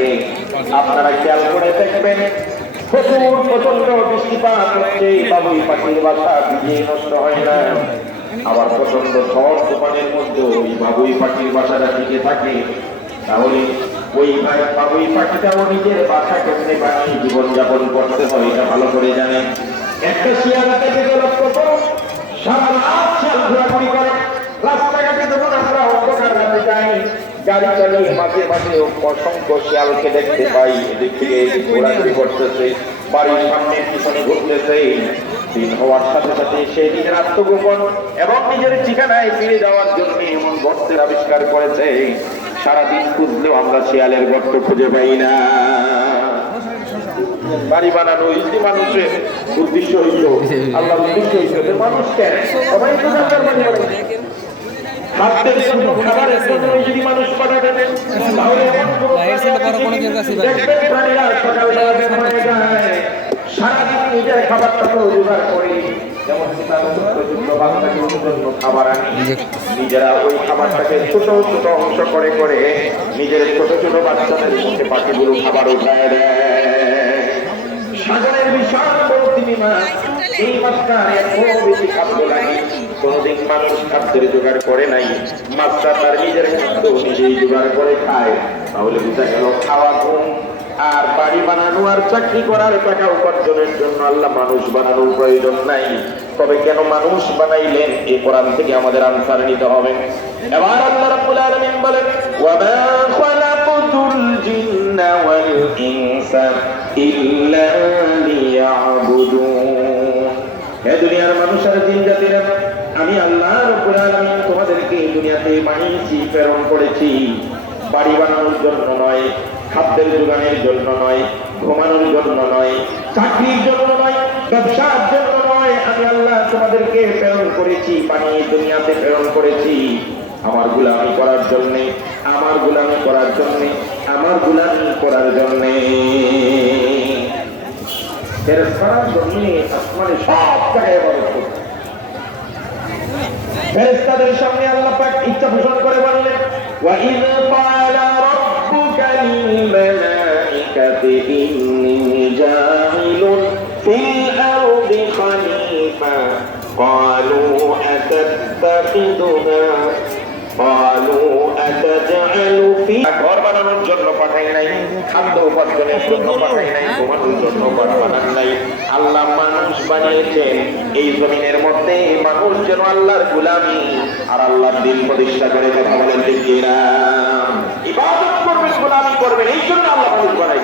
থাকে আপনারা খেয়াল করে দেখবেন, প্রচুর প্রচণ্ড বৃষ্টিপাত হচ্ছে বাবুই পাখির বাসা ভিজিয়ে নষ্ট হয় না। আবার প্রচণ্ড ঝড় তুফানের মধ্যে ওই বাবুই পাখির বাসাটা টিকে থাকে। তাহলে ওই বাবুই পাখিটাও নিজের বাসা কেমনে বানিয়ে জীবনযাপন করতে হয়, এটা ভালো করে জানেন। একটা শিয়ালাকে দিকে লক্ষ্য করুন গাড়ি মাঝে মাঝে অসংখ্য শিয়ালকে দেখতে পাই, এদিক ঘোরাঘুরি করতেছে, বাড়ির সামনে পিছনে ঘুরতেছে। দিন হওয়ার সাথে সাথে সে নিজের আত্মগোপন এবং নিজের ঠিকানায় ফিরে যাওয়ার জন্য এমন গর্তের আবিষ্কার করেছে। সারাদিন খুঁজলেও আমরা শিয়ালের গর্ত খুঁজে পাই না। বাড়ি বানানো যদি মানুষের উদ্দেশ্য হইল আল্লাহ উদ্দেশ্য হইল মানুষ কেন সবাই তো জন্য খাবারের জন্য যদি মানুষ পাঠাতেন তাহলে এমন কোনো বাইরের ছেলে বড় কোনো কেউ কাছে সারাদিন নিজের খাবারটাকে জোগাড় করে। যেমন খাবার আনি। নিজেরা ওই খাবারটাকে ছোট ছোট অংশ করে করে নিজের ছোট ছোট বাচ্চাদের মুখে পাখিগুলো খাবার উঠায় দেয়। সাগরের বিশাল বড় তিমি মাছ এই মাছটা এত বেশি খাদ্য লাগে কোনোদিন মানুষ খাদ্যের জোগাড় করে নাই। মাছটা তার নিজের খাদ্য নিজেই জোগাড় করে খায়। তাহলে খাওয়া ঘুম আর বাড়ি বানানো আর চাকরি করার টাকা উপার্জনের জন্য আল্লাহ মানুষ বানানোর প্রয়োজন নাই। তবে কেন মানুষ বানাইলেন? এই কোরআন থেকে আমাদের আনসার নিতে হবে। এবার আল্লাহ আর আমি আল্লাহ তোমাদেরকে এই দুনিয়াতে বানিয়েছি, প্রেরণ করেছি। বাড়ি বানানোর জন্য নয়, খাদ্যের যোগানের জন্য নয়, ঘুমানোর জন্য নয়, চাকরির জন্য নয়, ব্যবসার জন্য নয়। আমি আল্লাহ তোমাদেরকে প্রেরণ করেছি, বানিয়ে দুনিয়াতে প্রেরণ করেছি। আমার গুলামি করার জন্য, আমার গুলামি করার জন্য, আমার গুলামি করার জন্য। ফেরেশতার জন্য আসমানে সব জায়গায় করতে সামনে আল্লাহ ইচ্ছা পোষণ করে বললেন ওয়া ইয ক্বালা রাব্বুকা লিল মালাইকাতি ইন্নী জাইলুন ফিল আরদি খলিফা قالوا أتتخذنا قالوا أتجعل فيها ঘর বানানোর জন্য পাঠাই নাই খাদ্য উপার্জনের জন্য পাঠাই নাই ঘুমানোর জন্য পাঠান নাই আল্লাহ মানুষ বানিয়েছেন এই জমিনের মধ্যে মানুষ যেন আল্লাহর গুলামি আর আল্লাহর দিন প্রতিষ্ঠা করে কথা বলেন কিনা ইবাদত করবেন গোলামি করবেন এই জন্য আল্লাহ করাই